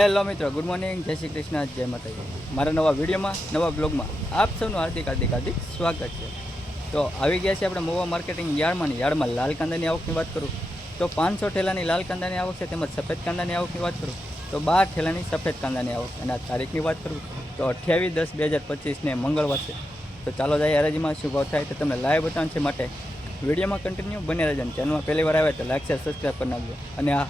Hello મિત્રો good morning જય શ્રી કૃષ્ણ, જય માતાજી. મારા નવા વિડીયોમાં, નવા બ્લોગમાં આપ સૌનું હાર્દિક હાર્દિક હાર્દિક સ્વાગત છે. તો આવી ગયા છે આપણે મોવા માર્કેટિંગ યાર્ડમાં. યાર્ડમાં લાલ કાંદાની આવકની વાત કરું, તો પાંચસો ઠેલાની લાલ કાંદાની આવક છે તેમજ સફેદ કાંદાની આવકની વાત કરું, તો બાર ઠેલાની સફેદ કાંદાની આવક. અને આ તારીખની વાત કરું, તો અઠ્યાવીસ દસ બે હજાર પચીસને મંગળવાર છે. તો ચાલો જાય હરાજીમાં, શું ભાવ થાય તો તમને લાઈવ બતાવવાનું છે માટે. વિડીયોમાં કન્ટિન્યુ બને રહેજો ચેનલમાં પહેલી વાર આવે તો લાઈક શેર સબસ્ક્રાઈબ કરી નાખજો. અને આ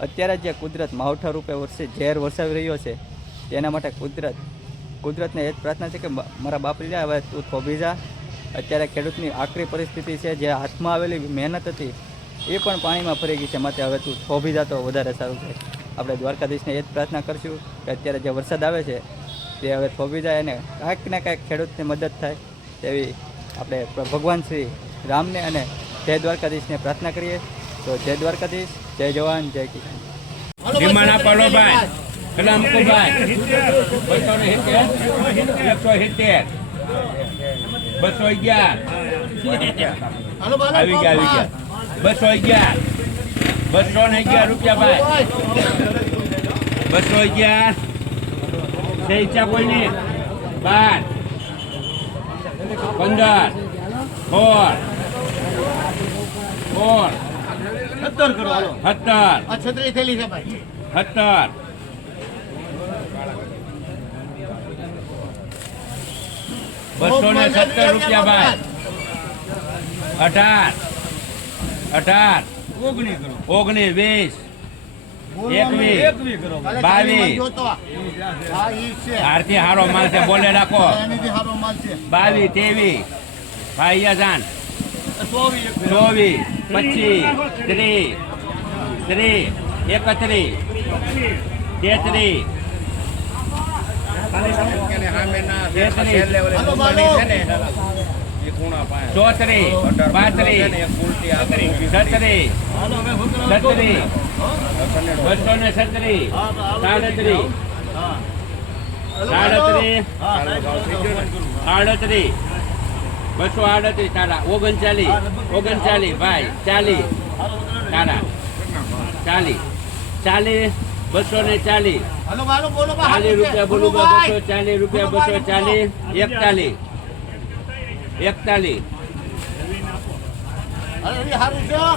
અત્યારે જે કુદરત માવઠા રૂપે વર્ષે ઝેર વરસાવી રહ્યો છે, તેના માટે કુદરત, કુદરતને એ જ પ્રાર્થના છે કે મારા બાપ લીધા હવે તું થોભી જા. અત્યારે ખેડૂતની આકરી પરિસ્થિતિ છે, જે હાથમાં આવેલી મહેનત હતી, એ પણ પાણીમાં ફરી ગઈ છે. માટે હવે તું થોભી જા તો વધારે સારું છે. આપણે દ્વારકાધીશને એ જ પ્રાર્થના કરશું કે અત્યારે જે વરસાદ આવે છે, તે હવે થોભી જાય અને કાંઈક ને કાંઈક ખેડૂતને મદદ થાય, તેવી આપણે ભગવાન શ્રી રામને અને જય દ્વારકાધીશને પ્રાર્થના કરીએ. તો જય દ્વારકાધીશ જય જવાન જય કિસાન. વિમાના પાડો ભાઈ. પેલા મૂકો ભાઈ. બસો ને સિત્તેર એકસો સિત્તેર બસો અગિયાર આવી ગયા. આવી ગયા બસો અગિયાર બસો ને અગિયાર રૂપિયા ભાઈ બસો અગિયાર છે ઈચ્છા કોઈની બાર. પંદર. ફોર સોળ. સત્તર કરો સત્તર આ થેલી છે ભાઈ. સત્તર બસો ને સત્તર રૂપિયા ભાઈ. અઢાર. અઢાર. કરો. ઓગણીસ વીસ. એકવીસ. બાવીસ. જોતો હા ઈ છે. આરતી હારો માલ છે બોલે રાખો. બાવીસ ત્રેવીસ. ભાઈ ચોવીસ ચોવીસ. પચીસ ત્રીસ ત્રીસ એકત્રીસ તેત્રીસ ચોત્રીસ પાંત્રીસ જો. છત્રીસ બસો ને છત્રીસ સાડત્રીસ સાડત્રી સાડત્રીસ બસો આડત્રીસ તારા. ઓગણચાલીસ. ઓગણચાલીસ ભાઈ. ચાલીસ. ભૂતરા. ચાલીસ. ચાલીસ બસો ને ચાલીસ. ચાલીસ રૂપિયા. બોલું બસો ચાલીસ રૂપિયા બસો ચાલીસ. એકતાલીસ. એકતાલીસ.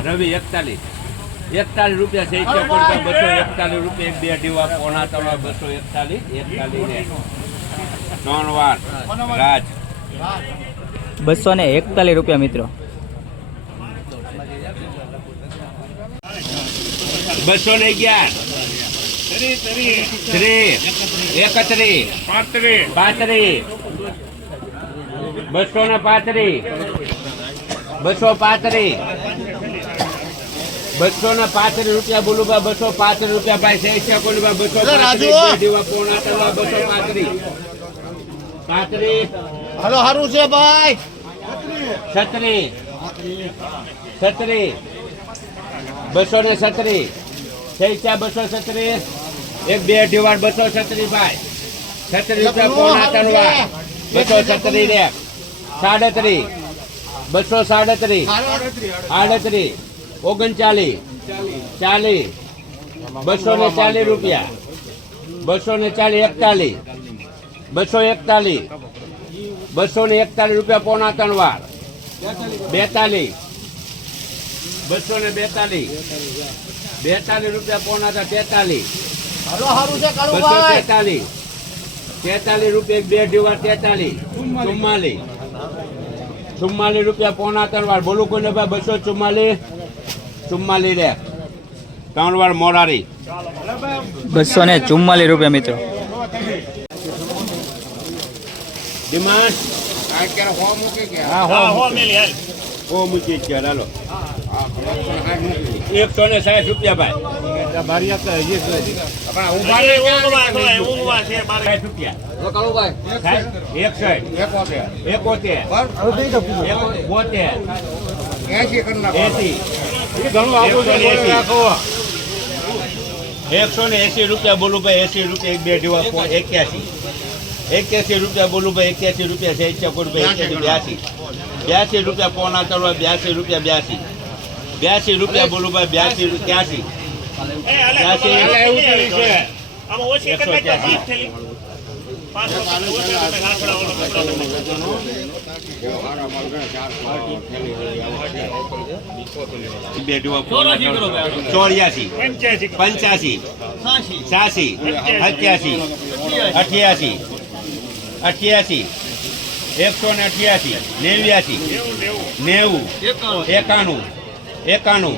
રવિ એકતાલીસ. એકતાલીસ રૂપિયા છે. પણ બસો એકતાલીસ રૂપિયા. એક બે ડીવા પોણા ત્રણ બસો એકતાલીસ. એકતાલીસ ને. ત્રણ વાર. રાજ. બસો ને એકતાલીસ રૂપિયા મિત્રો. બસો ને અગિયાર. ત્રીસ. એકત્રીસ. પાંત્રીસ. બસો ને પાંત્રીસ. બસો પાંત્રીસ. બસો ને પાંત્રીસ રૂપિયા બોલું બા બસો પાંત્રીસ રૂપિયા ભાઈ છે છે બસો પાંત્રીસ. પોણા બસો પાંત્રીસ. પાંત્રીસ. હાલો હારું છે ભાઈ. છત્રીસ છત્રી. બસો ને છત્રીસ છે બસો છત્રીસ એક બે અઢી વાર બસો છત્રીસ ભાઈ. છત્રી પોણા ત્રણ વાર બસો છત્રીસ રે. સાડત્રીસ બસો સાડત્રીસ આડત્રીસ ઓગણચાલીસ ચાલીસ બસો ને ચાલીસ રૂપિયા. બસો ને ચાલીસ એકતાલીસ બસો એકતાલીસ બસો ને એકતાલીસ રૂપિયા પોણા ત્રણ વાર. બેતાલીસ. બસો ને બેતાલીસ. બેતાલીસ રૂપિયા પોણા હતા તેતાલીસ. હાલો હારું છે બસો તેતાલીસ. તેતાલીસ રૂપિયા બે ડીવાર તેતાલીસ. ચુમ્માલીસ. ચુમ્માલીસ. રૂપિયા પોણા ત્રણ વાર. બોલું કોઈને ભાઈ બસો ચુમ્માલીસ. ચુમ્માલીસ લે. ત્રણ વાર મોરારી. બસો ને ચુમ્માલીસ રૂપિયા મિત્રો. ડિમાન્ડ? હા હો હો મૂકી. ગયા હાલો. એકસો ને સાઠ રૂપિયા ભાઈ. સાઠ રૂપિયા. સાઠ, એકસઠ? એકોતેર. એકો- બોતેર એસી એકસો ને એસી રૂપિયા બોલું ભાઈ એસી રૂપિયા એક બે જેવા એક્યાસી. એક્યાસી રૂપિયા બોલું ભાઈ એક્યાસી રૂપિયા છે ઈચ્છા કોણ ભાઈ એક્યાસી બ્યાસી. બ્યાસી રૂપિયા પોણા તળવા બ્યાસી રૂપિયા બ્યાસી. બ્યાસી રૂપિયા બોલું ભાઈ બ્યાસી ત્યાસી. ચોર્યાસી. પંચ્યાસી સાસી. છ્યાસી સત્યાસી. અઠ્યાસી. અઠ્યાસી. એકસો ને અઠ્યાસી. નેવ્યાસી. નેવું, એકાણું. એકાણું.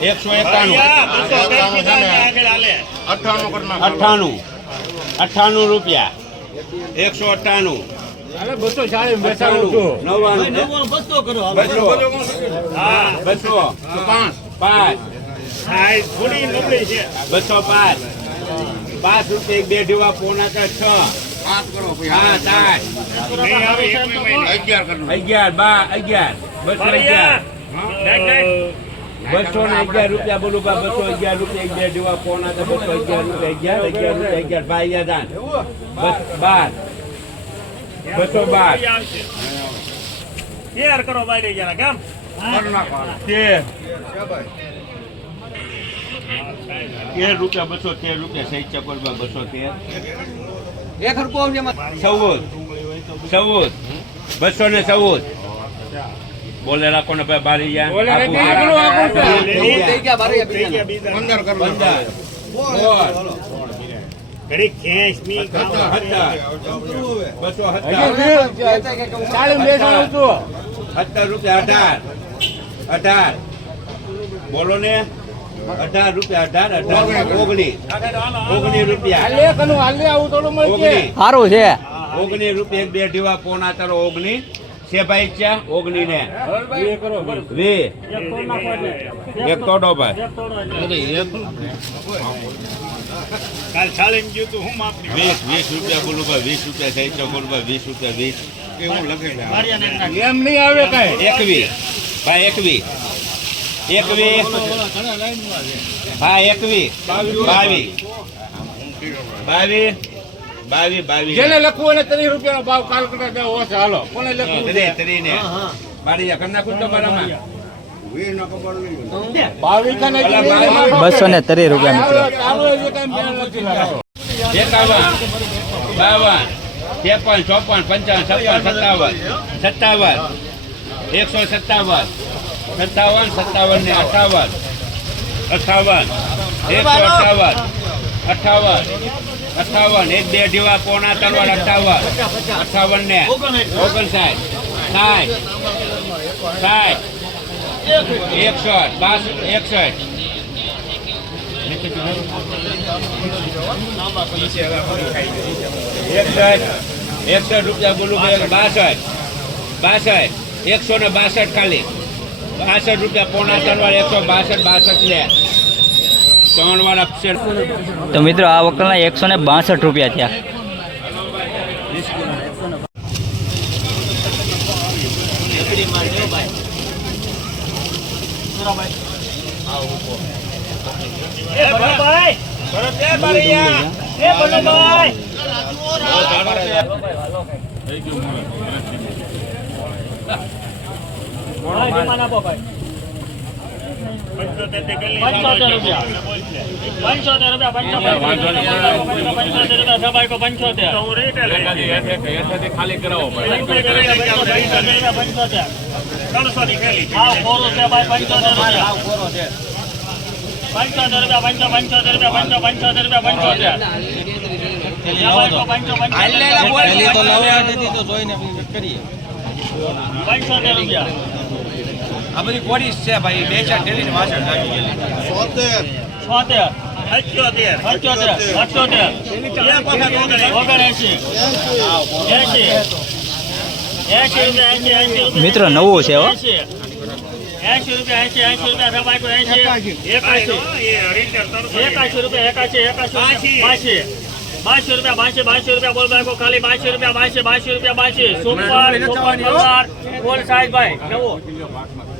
એકસો એકાણું. અઠ્ઠાણું. અઠ્ઠાણું રૂપિયા. એકસો અઠ્ઠાણું. બસો નવ્વાણું. બસો હા. બસો. પાંચ. પાંચ. હા, એ થોડી નબળી છે. બસો પાંચ. પાંચ રૂપિયા એક બે ઢીવા પોણા છ. અગિયાર બસો અગિયાર. ને અગિયાર રૂપિયા બોલું બા બસો અગિયાર રૂપિયા અગિયાર જેવા ફોન હતા બસો અગિયાર રૂપિયા અગિયાર અગિયાર રૂપિયા અગિયાર. ભાઈ અગિયાર દાન બસ બાર. બસો બાર. તેર કરો બાયરે ગયા કેમ તેર. તેર રૂપિયા બસો તેર રૂપિયા સહિત ચપલમાં બસો તેર. એક રૂપિયો ચૌદ. ચૌદ. બસો ને ચૌદ. બોલે રાખો ને ભાઈ બારી અઢાર. અઢાર. બોલો ને. અઢાર રૂપિયા અઢાર અઢાર ઓગણીસ. ઓગણીસ રૂપિયા. સારું છે. ઓગણીસ રૂપિયા બે ઢીવા પોણા તારો ઓગણીસ. છે ભાઈ ચા ઓગણી ને વે. એક તોડો ભાઈ. કાલ ચાલીને ગયું તું હું માપની વીસ વીસ રૂપિયા બોલું ભાઈ વીસ રૂપિયા સહી તો બોલું ભાઈ વીસ રૂપિયા વીસ. એમ નહીં આવે કઈ. એકવીસ. ભાઈ એકવીસ. એકવીસ. હા એકવીસ. બાવીસ. બાવીસ. બાવીસ બાવીસ. જેને લખવું અને ત્રીસ રૂપિયાનો ભાવ કાલ કરતા જાવ ઓછો હાલો કોને લખવું ને બારી જા કરી નાખું તમારામાં. બસો ને ત્રીસ રૂપિયા મિત્રો. એકાવન બાવન ત્રેપન ચોપન પંચાવન છપ્પન સત્તાવન સત્તાવન એકસો સત્તાવન સત્તાવન સત્તાવન ને અઠાવન. અઠાવન. એકસો અઠાવન. અઠાવન. અઠાવન. એક બે જેવા પોણા તલવાર અઠાવન. અઠાવન ને ઓગણસાઠ. સાઠ. સાઠ. એકસઠ. બાસ એકસઠ. એકસઠ. એકસઠ રૂપિયા બોલું બાસઠ. બાસઠ. એકસો ને બાસઠ ખાલી. બાસઠ રૂપિયા પોણા ત્રણ વાર એકસો બાસઠ બાસઠ લે. ત્રણ વાર અક્ષર તો મિત્રો આ વકલના એકસો ને બાસઠ રૂપિયા થયા. એ ભરતભાઈ પંચોતેર રૂપિયા. પંચો પંચોતેર રૂપિયા પંચો પંચોતેર રૂપિયા પંચોતેર. પંચોતેર રૂપિયા. આ બધી પોલીસ છે ભાઈ બે ચાર ઢેલી વાસણ છોતેર અઠ્યોતેર અઠ્યોતેર અઠ્યોતેર ઓગણએંશી એંશી એંશી રૂપિયા એંશી એંશી રૂપિયા મિત્રો, નવું છે, હો. એંશી એંશી રૂપિયા એંશી એંશી રૂપિયા સબાઈકો એંશી એકાશી એકાશી રૂપિયા એકાશી એકાશી બાશી બાશી રૂપિયા બાશી બાશી રૂપિયા બોલ બાઈકો ખાલી બાશી રૂપિયા બાશી બાશી રૂપિયા બાશી સુપર સુપર કલર બોલ સાહેબ ભાઈ નવું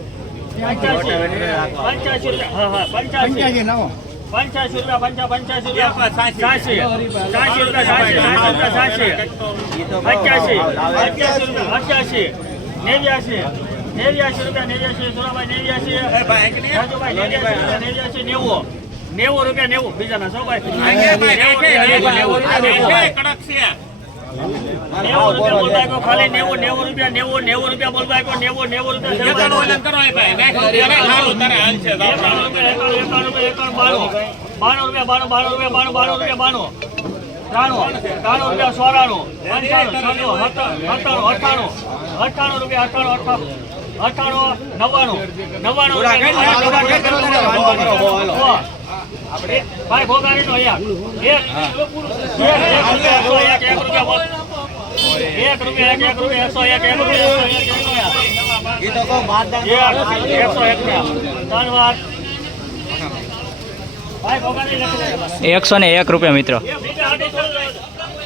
પંચ્યાસી રૂપિયા પંચા પંચ્યાસી રૂપિયા સાસી સાસી રૂપિયા સાસી સાસી રૂપિયા સાસી અઠ્યાસી નેવું નેવું રૂપિયા નેવું બીજાના ભાઈ ભાઈ, નેવું રૂપિયા, નેવું આંગે, રૂપિયા, આંગે, કડક છે નેવું રૂપિયા બોલ ભાઈ કો ખાલી નેવું નેવું રૂપિયા નેવું નેવું રૂપિયા. બોલ ભાઈ કો નેવું નેવું રૂપિયા બાણું. રૂપિયા બાણું બાણું રૂપિયા બાણું બાણું રૂપિયા બાણું. ત્રાણું ત્રાણું રૂપિયા સોરાણું. પંચાણું છન્નું અઠાણું અઠાણું રૂપિયા અઠાણું અઠાણું અઠાણું નવ્વાણું. નવ્વાણું રૂપિયા ભાઈ ભોગાડી નો એક. એક. એક એક રૂપિયા એક રૂપિયા એક એક રૂપિયા એકસો એક એક રૂપિયા એકસો એક એક એકસો ધન્યવાદ. ને એક રૂપિયા મિત્રો.